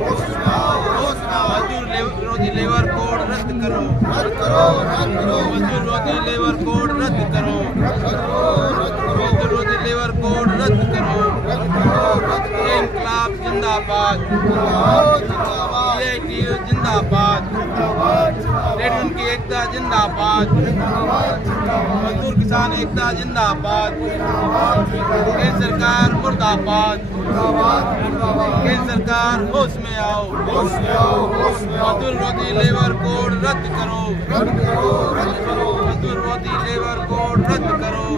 मजदूर विरोधी labour code रद्द करो, मजदूर विरोधी लेबर कोड रद्द करो, मजदूर विरोधी लेबर कोड रद्द करो। इंकलाब जिंदाबाद, सीआईटीयू जिंदाबाद, ट्रेड यूनियन की एकता जिंदाबाद, मजदूर किसान एकता जिंदाबाद। केंद्र सरकार मुर्दाबाद, केंद्र सरकार होश में आओ, मजदूर विरोधी लेबर कोड रद्द करो, मजदूर विरोधी लेबर कोड रद्द करो,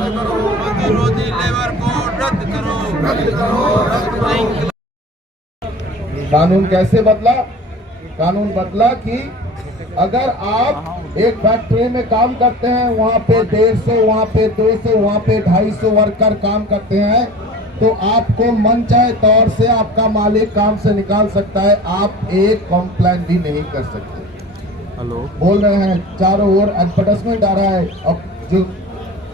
मजदूर विरोधी लेबर कोड रद्द करो। कानून कैसे बदला? कानून बदला कि अगर आप एक फैक्ट्री में काम करते हैं, वहाँ पे 150, वहाँ पे 200, वहाँ पे 250 वर्कर काम करते हैं, तो आपको मनचाहे तौर से आपका मालिक काम से निकाल सकता है, आप एक कंप्लेंट भी नहीं कर सकते। हेलो बोल रहे हैं चारों ओर एडवर्टाइजमेंट आ रहा है, अब जो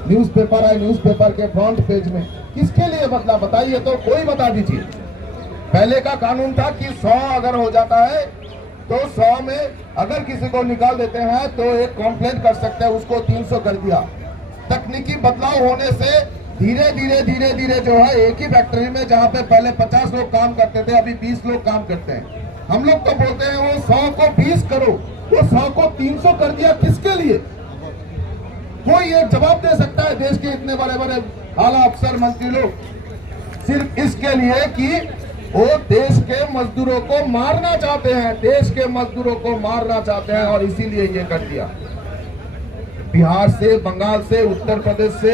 न्यूज़पेपर है, न्यूज़पेपर के फ्रंट पेज में किसके लिए बदला बताइए तो, कोई बता दीजिए। पहले का कानून था कि 100 अगर हो जाता है तो 100 में अगर किसी को निकाल देते हैं तो एक कंप्लेंट कर सकते हैं, उसको 300 कर दिया। तकनीकी बदलाव होने से धीरे धीरे जो है एक ही फैक्ट्री में जहां पे पहले 50 लोग काम करते थे, अभी 20 लोग काम करते हैं। हम लोग तो बोलते हैं वो 100 को 20 करो, वो 100 को 300 कर दिया, किसके लिए? कोई एक जवाब दे सकता है देश के इतने बड़े बड़े आला अफसर मंत्री लोग? सिर्फ इसके लिए कि वो देश के मजदूरों को मारना चाहते हैं, देश के मजदूरों को मारना चाहते हैं, और इसीलिए ये कर दिया। बिहार से, बंगाल से, उत्तर प्रदेश से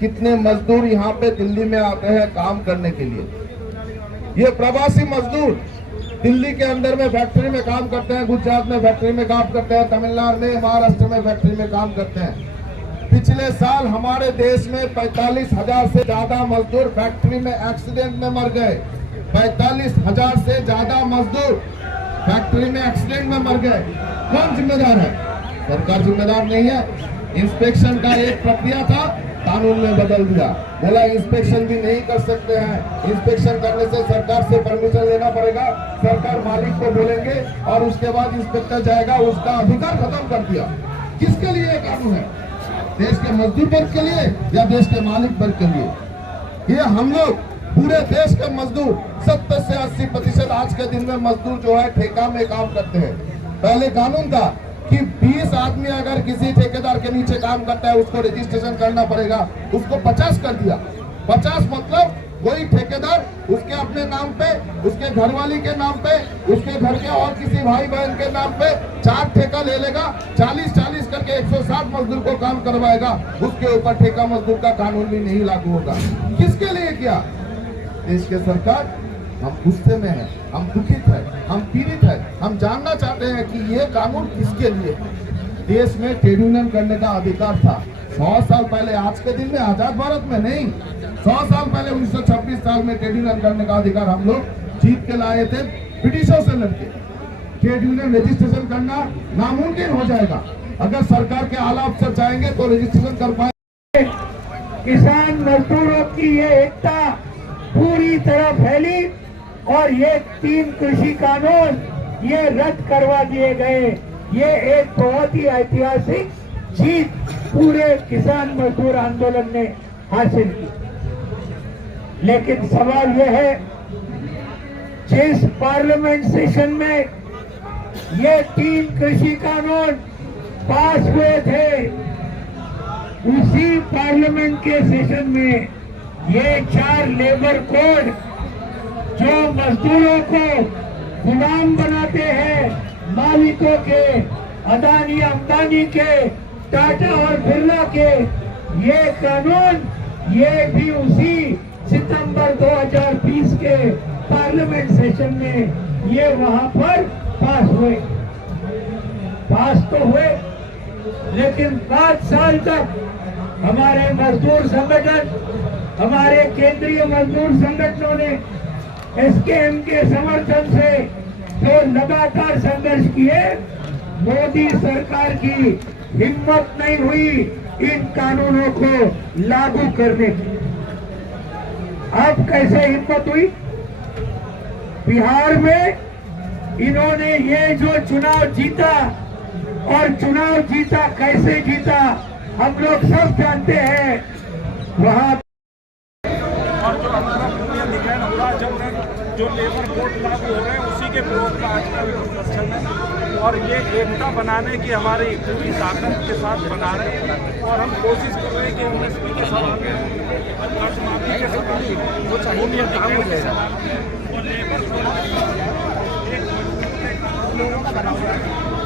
कितने मजदूर यहाँ पे दिल्ली में आते हैं काम करने के लिए। ये प्रवासी मजदूर दिल्ली के अंदर में फैक्ट्री में काम करते हैं, गुजरात में फैक्ट्री में काम करते हैं, तमिलनाडु में, महाराष्ट्र में फैक्ट्री में काम करते हैं। पिछले साल हमारे देश में 45,000 से ज्यादा मजदूर फैक्ट्री में एक्सीडेंट में मर गए। 45,000 से ज्यादा मजदूर फैक्ट्री में एक्सीडेंट में मर गए। कौन जिम्मेदार है? सरकार जिम्मेदार नहीं है। इंस्पेक्शन का एक प्रक्रिया था, कानून में बदल दिया, बोला इंस्पेक्शन भी नहीं कर सकते हैं। इंस्पेक्शन करने से सरकार से परमिशन लेना पड़ेगा, सरकार मालिक को बोलेंगे और उसके बाद इंस्पेक्टर जाएगा, उसका अधिकार खत्म कर दिया। किसके लिए ये कानून है? देश के मजदूर वर्ग के लिए या देश के मालिक वर्ग के लिए? ये हम लोग पूरे देश के मजदूर 70 से 80% आज के दिन में मजदूर जो है ठेका में काम करते हैं। पहले कानून था कि 20 आदमी अगर किसी ठेकेदार के नीचे काम करता है उसको रजिस्ट्रेशन करना पड़ेगा, उसको 50 कर दिया। 50 मतलब कोई ठेकेदार उसके अपने नाम पे, उसके घरवाली के नाम पे, उसके घर के और किसी भाई बहन के नाम पे 4 ठेका ले लेगा, 40-40 करके 160 मजदूर को काम करवाएगा, उसके ऊपर ठेका मजदूर का कानून भी नहीं लागू होगा। किसके लिए किया? देश के सरकार, हम गुस्से में हैं, हम दुखित हैं, हम पीड़ित हैं, हम जानना चाहते हैं कि ये कानून किसके लिए है। देश में ट्रेड यूनियन करने का अधिकार था 100 साल पहले, आज के दिन में, आजाद भारत में नहीं, 100 साल पहले 1926 साल में ट्रेड यूनियन करने का अधिकार हम लोग जीत के लाए थे ब्रिटिशों से लड़के। ट्रेड यूनियन रजिस्ट्रेशन करना नामुमकिन हो जाएगा। अगर सरकार के आला अफसर चाहेंगे तो रजिस्ट्रेशन कर पाएंगे। किसान मजदूरों की ये एकता पूरी तरह फैली और ये 3 कृषि कानून ये रद्द करवा दिए गए। ये एक बहुत ही ऐतिहासिक जीत पूरे किसान मजदूर आंदोलन ने हासिल की। लेकिन सवाल यह है, जिस पार्लियामेंट सेशन में ये 3 कृषि कानून पास हुए थे, उसी पार्लियामेंट के सेशन में ये 4 लेबर कोड जो मजदूरों को गुलाम बनाते हैं, मालिकों के, अदानी अंबानी के, टाटा और बिरला के, ये कानून ये भी उसी सितंबर 2020 के पार्लियामेंट सेशन में ये वहां पर पास हुए। पास तो हुए, लेकिन 5 साल तक हमारे मजदूर संगठन, हमारे केंद्रीय मजदूर संगठनों ने एसकेएम के समर्थन से जो लगातार संघर्ष किए, मोदी सरकार की हिम्मत नहीं हुई इन कानूनों को लागू करने की। अब कैसे हिम्मत हुई? बिहार में इन्होंने ये जो चुनाव जीता, और चुनाव जीता कैसे जीता हम लोग सब जानते हैं। वहां और जो हमारा पुण्य दिखाना हुआ जब जो लेबर कोड लागू हो रहे हैं उसी के विरोध का आज का प्रदर्शन है। और ये एकता बनाने की हमारी पूरी ताकत के साथ बना रहे हैं और हम कोशिश कर रहे हैं कि एमएसपी के सवाल कर्जमाफी के सवाल वो चाहिए काम हो जाएगा और लेबर लोगों का बना हुआ है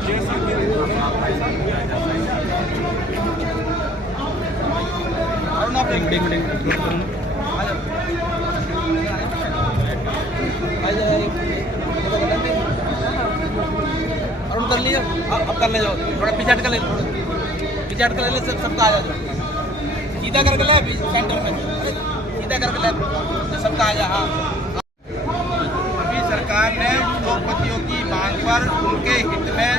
जैसा कि पैसा किया जाता अरुण कर लिया, अब कर ले जाओ, थोड़ा पीछे हट कर ले, पीछे हट कर ले, सबका आ जाओ, सीधा करके ले सेंटर में, सीधा करके ले, सबका आ जा। हाँ, अभी सरकार ने उद्योगपतियों की मांग पर उनके हित में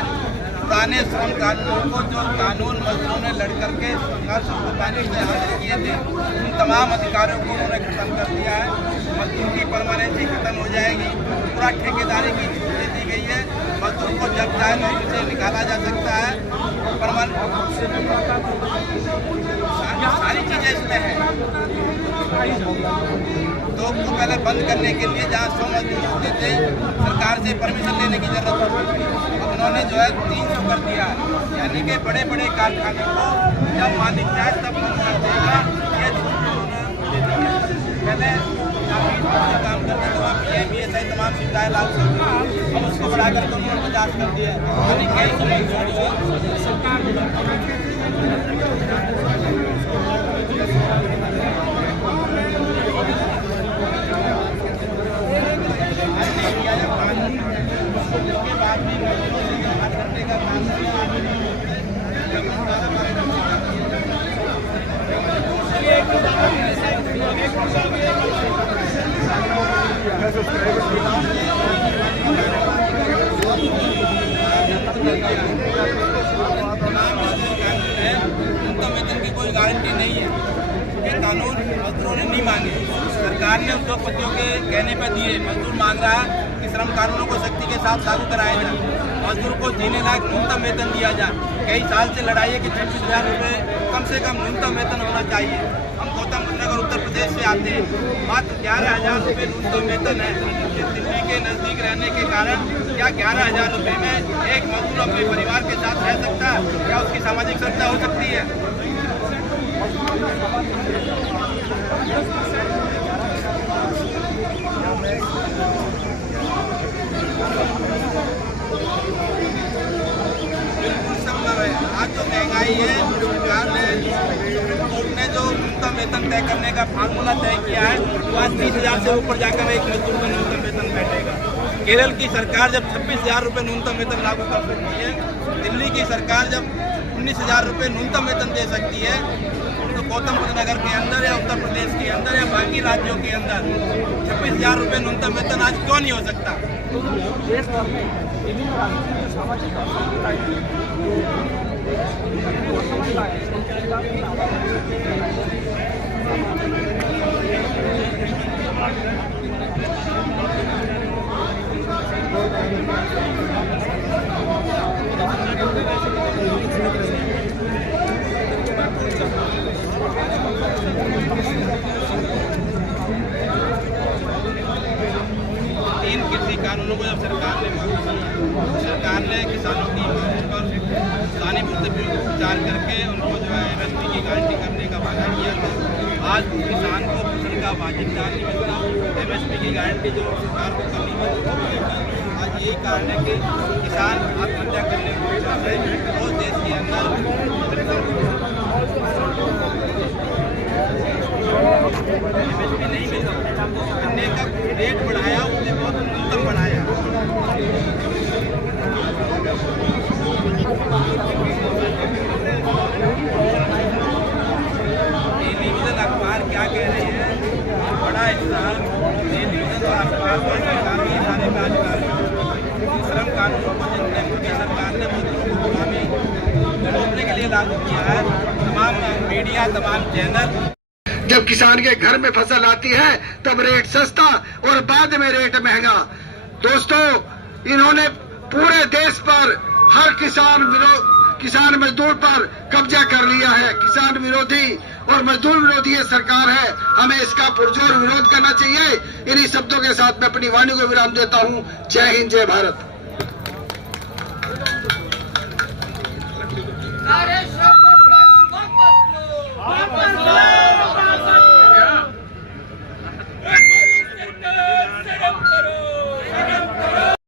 पुराने श्रम कानूनों को जो कानून मजदूरों ने लड़ करके संघर्ष पाने के हासिल किए थे, उन तमाम अधिकारों को उन्होंने खत्म कर दिया है। मजदूर की परमानेंसी खत्म हो जाएगी, पूरा ठेकेदारी की छुट्टी दी गई है, मजदूर को जब चाहे नौकरी से निकाला जा सकता है। सारी चीजें इसमें हैं। तो पहले बंद करने के लिए जहाँ 100 मजदूर होते थे सरकार से परमिशन लेने की जरूरत होती थी, उन्होंने जो है 300 कर दिया, यानी कि बड़े बड़े कारखाने को जब मालिक चाहे तब बंद कर देगा। ये पहले काम करते थे वहाँ PMBSI तमाम सुविधाएं लागू करती, हम उसको बढ़ा करके उन्होंने 50 कर दिया। यानी कई समय सरकार वेतन की कोई गारंटी नहीं है। ये कानून मजदूरों ने नहीं मांगे, सरकार ने उद्योगपतियों के कहने पर दिए। मजदूर मांग रहा है कि श्रम कानूनों को सख्ती के साथ लागू कराया जाए, मजदूर को जीने लायक न्यूनतम वेतन दिया जाए। कई साल से लड़ाई है कि 26,000 रुपये कम से कम न्यूनतम वेतन होना चाहिए। हम गौतम बुद्ध नगर उत्तर प्रदेश से आते हैं, मात्र 11,000 रुपये न्यूनतम वेतन है। दिल्ली के नज़दीक रहने के कारण क्या 11,000 रुपये में एक मजदूर अपने परिवार के साथ रह सकता है? क्या उसकी सामाजिक सुरक्षा हो सकती है? बिल्कुल संभव है। आज जो महंगाई है, सरकार ने कोर्ट ने जो न्यूनतम वेतन तय करने का फार्मूला तय किया है, तो आज 30,000 से ऊपर जाकर एक मजदूर का न्यूनतम वेतन बैठेगा। केरल की सरकार जब 26,000 रुपये न्यूनतम वेतन लागू कर सकती है, दिल्ली की सरकार जब 19,000 रुपये न्यूनतम वेतन दे सकती है, तो गौतम बुद्ध नगर के अंदर या उत्तर प्रदेश के अंदर या बाकी राज्यों के अंदर 26,000 रुपये न्यूनतम वेतन आज क्यों नहीं हो सकता? तीन कृषि कानूनों को जब सरकार ने किसानों की मांग पर स्थानीय विचार करके उनको जो है MSP की गारंटी करने का वादा किया था। आज किसान को फसल का वाजिब दाम नहीं मिलता, MSP की गारंटी जो सरकार को करनी है। आज यही कारण है कि किसान आत्महत्या करने को रोज देश के अंदर MSP नहीं मिलता, गन्ने का रेट बढ़ाया, उसने बहुत न्यूनतम बढ़ाया। टेलीविजन अखबार क्या कह रहे हैं, बड़ा हिस्सा टेलीविजन और अखबार काफी सारे श्रम कानूनों को जिनने सरकार ने मजदूरों को गुलामी रोकने के लिए लागू किया है, तमाम मीडिया तमाम चैनल जब किसान के घर में फसल आती है तब रेट सस्ता और बाद में रेट महंगा। दोस्तों, इन्होंने पूरे देश पर हर किसान मजदूर पर कब्जा कर लिया है। किसान विरोधी और मजदूर विरोधी ये सरकार है, हमें इसका पुरजोर विरोध करना चाहिए। इन्हीं शब्दों के साथ मैं अपनी वाणी को विराम देता हूँ। जय हिंद, जय भारत।